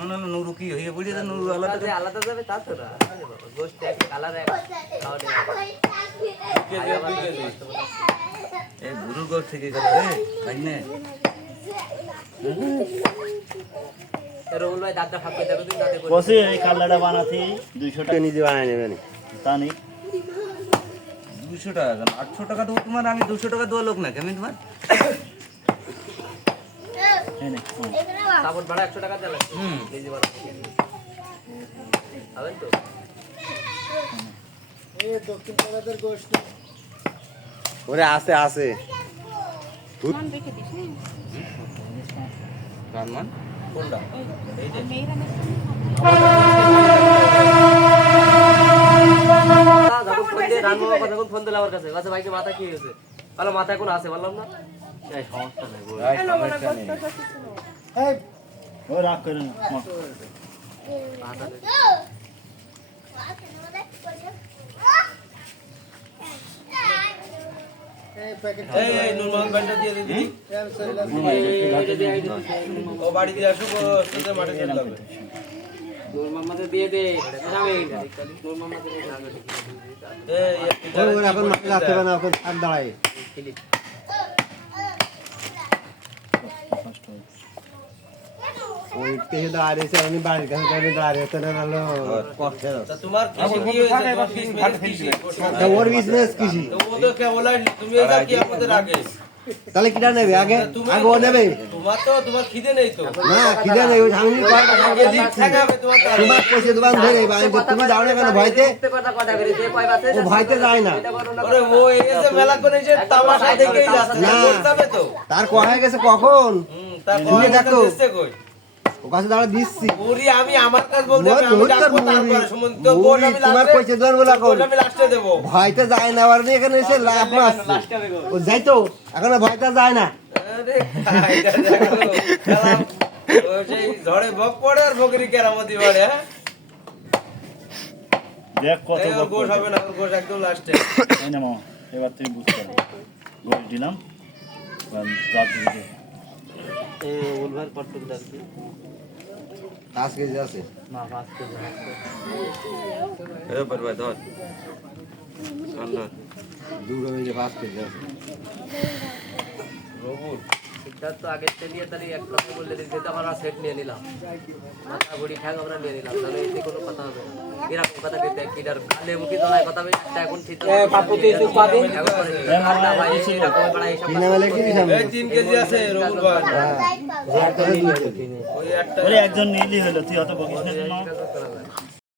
আমার না নুরু কি হয়ে পড়ি রে নুরু আলাদা আলাদা যাবে তা তো না গোস্ত এক কালার এক খাওয়া এই বুড়ুর ঘর থেকে গেল রে তাই না রোল ভাই দাদা খাবে দেখো দিন দাদা করে বসে এই কাল্লাটা বানাতে 200 টাকা নিজে বানাই নেবেন তা নেই 200 টাকা কেন 800 টাকা দেবো তোমার আমি 200 টাকা দেওয়া লোক না কেমন তোমার সাবন ভাড়া 100 টাকা দিলে কেজি ভাড়া আবেন তো এই দক্ষিণ পাড়াদের গোষ্ঠ ওরে আছে মান রেখে দিস না মান কোনটা এই যে মেয়েরা যখন ফোন দিলে আমার কাছে আচ্ছা ভাইকে মাথা কি হয়েছে বলো মাথা এখন আছে বললাম না এই সমস্যা নেই ভাই সমস্যা নেই এই ও রাগ করে না মাথা নেই এই প্যাকেট এই নুরমান ব্যান্ডটা দিয়ে দিবি ও বাড়ি দিয়ে আসুক ও সাথে মাঠে চলে যাবে নূর মোহাম্মদ দিয়ে দে যাবে নূর মোহাম্মদ এই ওরা এখন মাঠে যাচ্ছে না এখন থাক দাঁড়ায় ওই তেহে দাঁড়িয়েছে আমি বাড়ির কাছে দাঁড়িয়েছে না হলো কষ্ট তা তোমার কৃষি কি হয়েছে তোমার বিজনেস কৃষি ওর বিজনেস কৃষি তো ও তো কে বলাই তুমি এই যা কি আমাদের আগে তাহলে কিটা নেবে আগে আগে ও নেবে তোমার খিদে নেই তো না খিদে নেই ওই সামনে কয়টা খাবে এদিক থেকে হবে তোমার তো তোমার পয়সা দোকান ধরে নেবে আমি তুমি যাও না কেন ভয়তে কথা কথা করে যে কয় বাসে ও ভয়তে যায় না আরে ও এসে মেলা করে যে তামাশা দেখেই যাচ্ছে না। করতে হবে তো তার কয় হয়ে গেছে কখন তার তুমি দেখো। দেখো কই ও কাছে দাঁড়া দিচ্ছি ওরি আমি আমার কাছে বলতে মোর আমি ধর ডাকবো তোর তারপর মুড়ি। সুমন তো বোন আমি তোমার লাস্টে পয়সা দোকান বলা কর আমি লাস্টে দেবো ভয়তে যায় না আর এখানে এসে লাভ মারছে ও যাইতো এখন ভয়টা যায় না আরে খাইটা দেখো খেলাম ও সেই ঝড়ে ভোগ পড়ে আর ভোগরি কেরামতি পড়ে হ্যাঁ দেখ কত এই ওর গোশ হবে না ওর গোশ একদম লাস্টে এই না মামা এবার তুমি বুঝতে পারবে গোল দিলাম রাত দিতে এই উলভার কটক দাঁড়ি 5 কেজি আছে না 5 কেজি এ বরবাদ ধর ধর দুটো মিলে 5 কেজি আছে রবুল সিদ্ধার্থ আগের থেকে নিয়ে তাহলে এক কথা বললে দিতে তো আমরা সেট নিয়ে নিলাম মাথা ঘড়ি ঠ্যাং আমরা নিয়ে নিলাম তাহলে এতে কোনো কথা হবে না এরকম কথা বলতে কিডার গালে মুখি তোলায় কথা বলে একটা এখন ঠিক পাপুতে একটু পাবে না ভাই এরকম বড় এইসব কিনা মেলে কি সামনে এই 3 কেজি আছে রবুল ভাই হ্যাঁ ওই একটা ওরে একজন নিলি হলো তুই অত বকিস না কেন? করা যায়